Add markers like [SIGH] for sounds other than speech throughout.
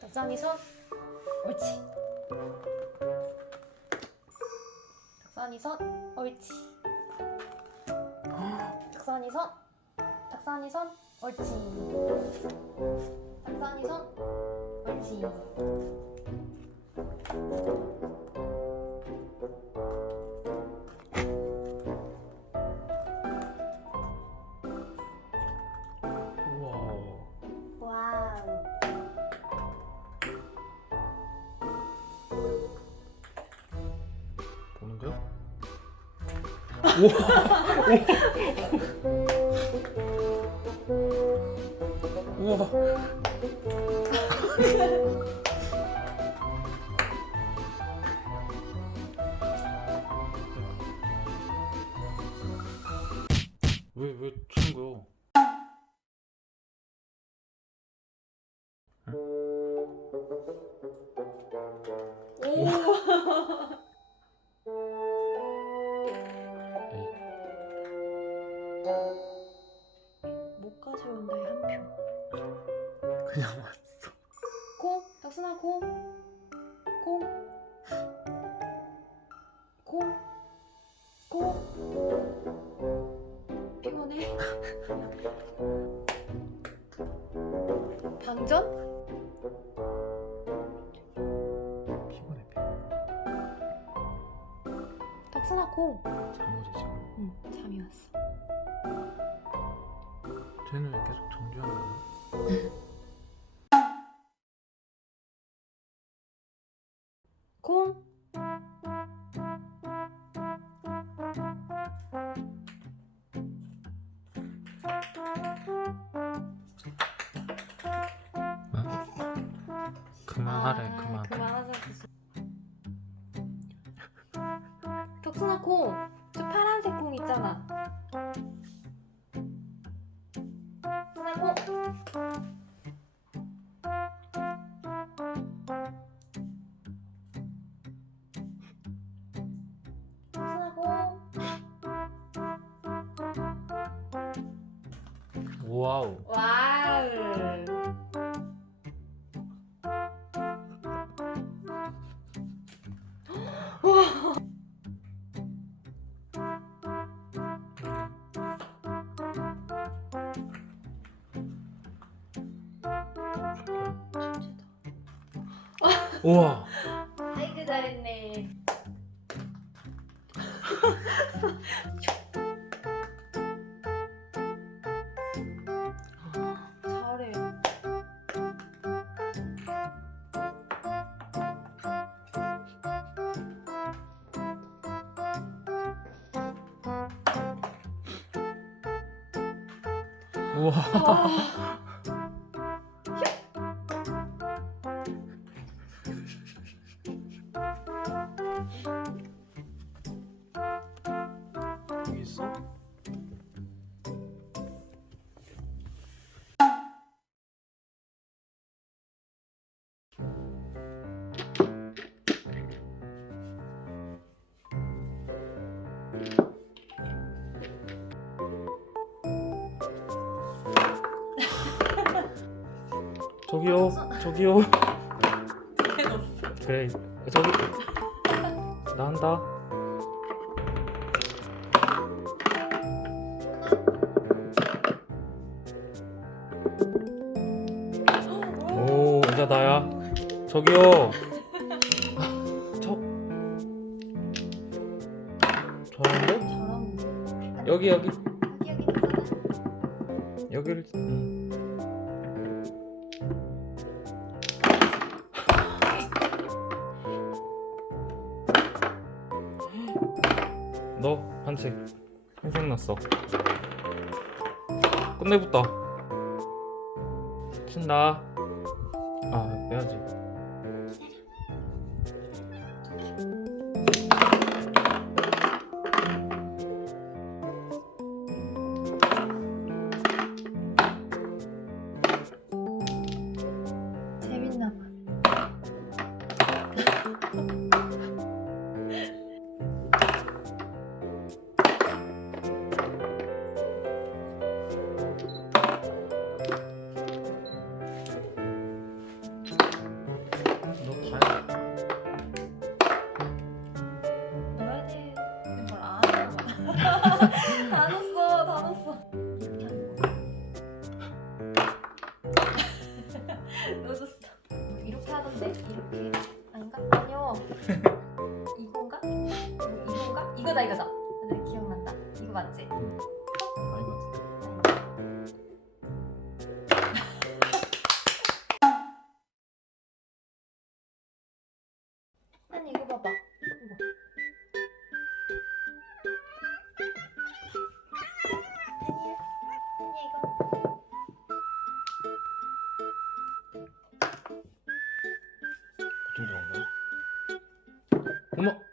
닭산이 손. 옳지. 닭산이 손. 옳지. 닭산이 손. 닭산이 손. 옳지. 닭산이 손. 옳지. 우와. 우와. 왜왜 치는 거야? 못 [LAUGHS] 가져온다의 한 표. 그냥 왔어. 콩, 덕순아 콩, 콩, 콩, 콩. 피곤해? [LAUGHS] 방전? 피곤해 피곤해. 덕순아 콩. 쟤는 왜 계속 정주하는 거야? 콩. 그만하래 아, 그만. 그만하자. 덕순아 콩. 저 파란색 콩 있잖아. 덕순아 콩. 덕순아 콩. 와우. 와 우와. 아이고 잘했네. 잘해. 우와. 와. 저기요, 저기요. 그래, 저기 나 한다. 오, 이제 나야. 저기요. 저. 저런데? 여기 여기. 여기를. 음. 너 한치 흰색 났어. 끝내붙다. 친다. 아 빼야지. 이거다 이거다. 네, 기억난다. 이거 맞지? 많이 봤지. 아니 이거 봐봐. 이거. 아니야. 아니야 이거. 좀 들어온다. 어머.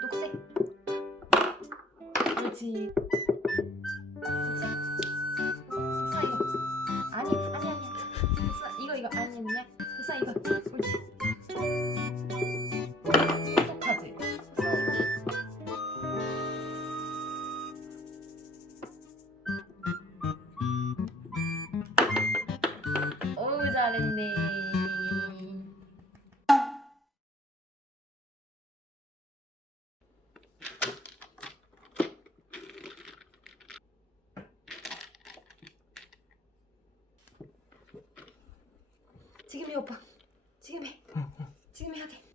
녹색. 옳지. 지금 해 오빠. 지금 해. 지금 해야 돼.